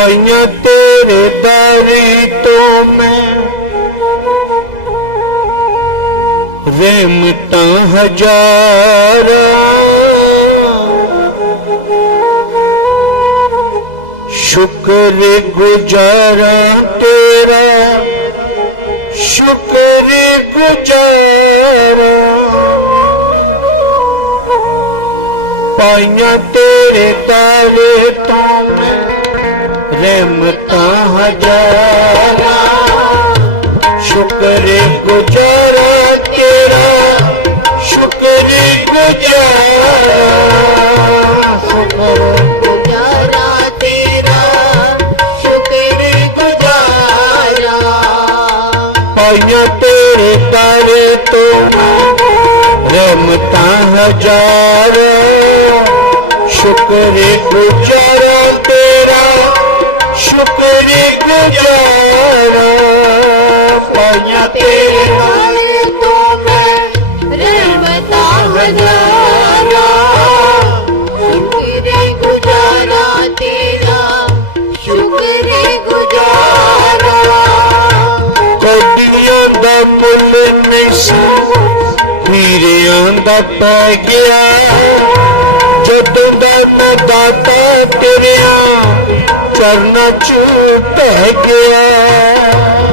ਪਾਈਆਂ ਤੇਰੇ ਦਾਰੀ ਤੋਂ ਮੈਂ ਰਹਿਮਤਾਂ ਹਜ਼ਾਰਾਂ ਸ਼ੁਕਰ ਗੁਜ਼ਾਰਾ ਤੇਰਾ ਸ਼ੁਕਰ ਗੁਜ਼ਾਰਾ ਪਾਈਆਂ ਤੇਰੇ ਤਾਰੇ ਤੋਂ ਮੈਂ ਰਹਿਮਤਾਂ ਹਜ਼ਾਰਾਂ। ਸ਼ੁਕਰ ਗੁਜ਼ਾਰਾ ਤੇਰਾ, ਸ਼ੁਕਰ ਗੁਜ਼ਾਰਾ। ਸ਼ੁਕਰ ਗੁਜ਼ਾਰਾ ਤੇਰਾ, ਸ਼ੁਕਰ ਗੁਜ਼ਾਰਾ। ਪਾਈਆਂ ਤੇਰੇ ਤਾਰੇ ਤੋਂ ਰਹਿਮਤਾਂ ਹਜ਼ਾਰਾਂ। ਸ਼ੁਕਰ ਗੁਜ਼ਾਰਾ ਸ਼ੁਕਰ ਗੁਜ਼ਾਰਾ ਪਾਈਆਂ ਤੇਰੇ ਵਾਲੇ ਤੋਂ ਮੈਂ ਰਹਿਮਤਾਂ ਹਜ਼ਾਰਾਂ ਸ਼ੁਕਰ ਗੁਜ਼ਾਰਾ। ਤੇਰਾ ਸ਼ੁਕਰ ਗੁਜ਼ਾਰਾ ਕੋਡੀਆਂ ਦਾ ਮੁੱਲ ਨਹੀਂ ਸੀ, ਹੀਰਿਆਂ ਦਾ ਪੈ ਗਿਆ। ਚਰਨਾਂ ਚ ਪੈ ਗਿਆ।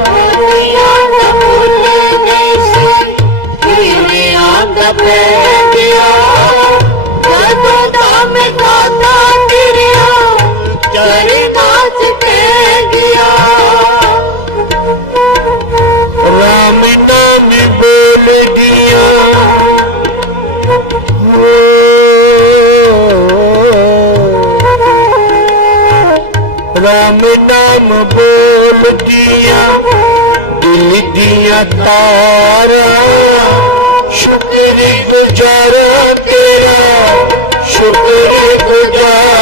ਦੁਨੀਆ ਦਾ ਮੁੱਲ ਨਹੀਂ ਸੀ? ਹੀਰਿਆਂ ਦਾ ਪੈ ਬੋਲਦੀਆਂ ਦਿਲ ਦੀਆਂ ਤਾਰਾਂ। ਸ਼ੁਕਰ ਗੁਜ਼ਾਰਾ ਤੇਰਾ। ਸ਼ੁਕਰ ਗੁਜ਼ਾਰਾ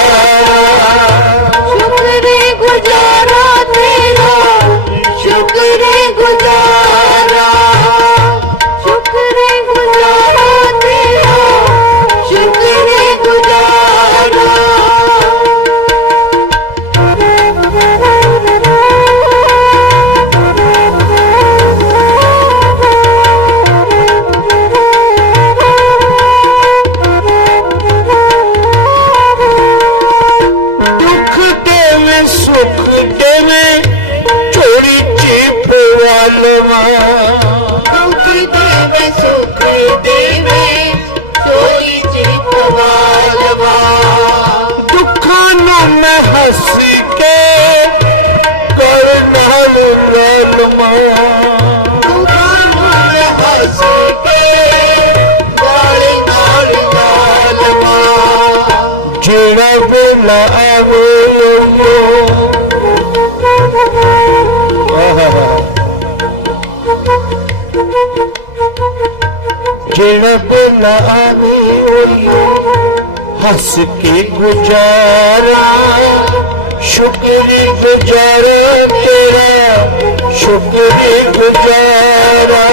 ਜਿਹੜਾ ਵੇਲਾ ਆਵੇ ਜਿਹੜਾ ਵੇਲਾ ਆਵੇ ਓਯੋ ਹੱਸ ਕੇ ਗੁਜ਼ਾਰਾ ਸ਼ੁਕਰੀ ਗੁਜ਼ਾਰਾ ਤੇਰਾ ਸ਼ੁਕਰੀ ਗੁਜ਼ਾਰਾ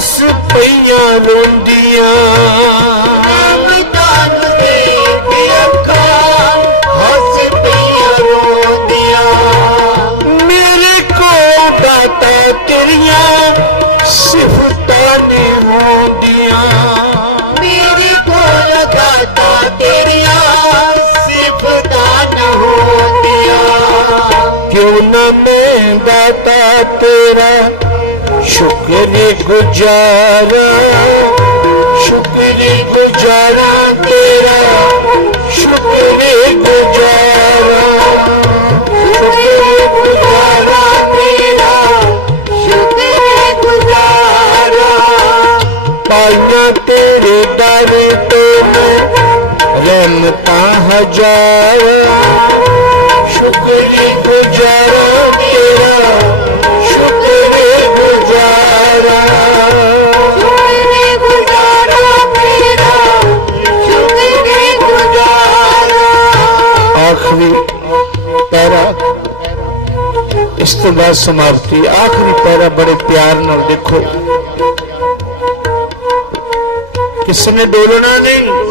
ਹੱਸ ਪਈਆਂ ਰੋਂਦੀਆਂ ਅੱਖਾਂ ਹੱਸ ਪਈਆਂ ਰੋਂਦੀਆਂ। ਮੇਰੇ ਕੋਲ ਦਾਤਾ ਤੇਰੀਆਂ ਸਿਫਤਾਂ ਨੇ ਹੁੰਦੀਆਂ। ਮੇਰੇ ਕੋਲ ਦਾਤਾ ਤੇਰੀਆਂ ਸਿਫਤਾਂ ਨਾ ਹੋਂਦੀਆਂ। ਕਿਉਂ ਨਾ ਮੈਂ ਦਾਤਾ ਤੇਰਾ ਸ਼ੁਕਰ ਗੁਜ਼ਾਰਾ ਸ਼ੁਕਰ ਗੁਜ਼ਾਰਾ ਤੇਰਾ ਸ਼ੁਕਰ ਗੁਜ਼ਾਰਾ ਸ਼ੁਕਰ ਪਾਈਆਂ ਤੇਰੇ ਦਰ ਤੋਂ ਮੈਂ ਰਹਿਮਤਾਂ ਹਜ਼ਾਰਾਂ ਤੋਂ ਬਾਅਦ ਸਮਾਪਤੀ। ਆਖਰੀ ਪੈਰਾ ਬੜੇ ਪਿਆਰ ਨਾਲ ਦੇਖੋ। ਕਿਸ ਨੇ ਡੋਲਣਾ ਨਹੀਂ?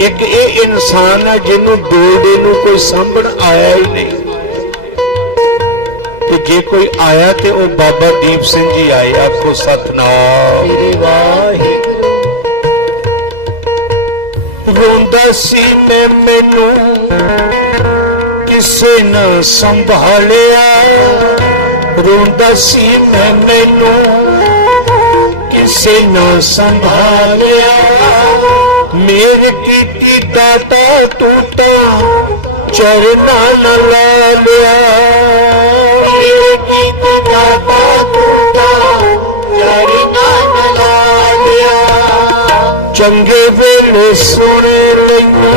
ਇੱਕ ਇਹ ਇਨਸਾਨ ਹੈ ਜਿਹਨੂੰ ਡੋਲਦੇ ਨੂੰ ਕੋਈ ਸਾਂਭਣ ਆਇਆ ਹੀ ਨਹੀਂ। ਤੇ ਜੇ ਕੋਈ ਆਇਆ ਤੇ ਉਹ ਬਾਬਾ ਦੀਪ ਸਿੰਘ ਜੀ ਆਏ ਆਖੋ ਸਤਨਾਮ। ਸ੍ਰੀ ਵਾਹਿਗੁਰੂ। ਰੋਂਦਾ ਸੀ ਮੈਂ ਮੈਨੂੰ ਕਿਸੇ ਨਾ ਸੰਭਾਲਿਆ। ਰੋਂਦਾ ਸੀ ਮੈਂ ਮੈਨੂੰ, ਕਿਸੇ ਨਾ ਸੰਭਾਲਿਆ। ਮੇਰੇ ਕੀਤੀ ਦਾਤਾ ਤੂੰ ਤਾਂ ਚਰਨਾ ਨਾ ਲਾ ਲਿਆ। ਮੇਰੇ ਕੀਤੇ ਦਾਤਾ ਤੂੰ ਤਾਂ ਚਰਨਾਂ ਨਾਲ ਲਾ ਲਿਆ। ਚੰਗੇ ਵੇਲੇ ਸੁਣੇ ਲਈਆਂ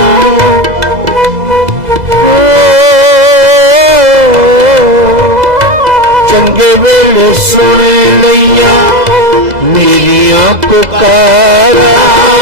ਚੰਗੇ ਵੇਲੇ ਸੁਣੇ ਲਈਆਂ ਮੇਰੀਆਂ ਪੁਕਾਰਾਂ।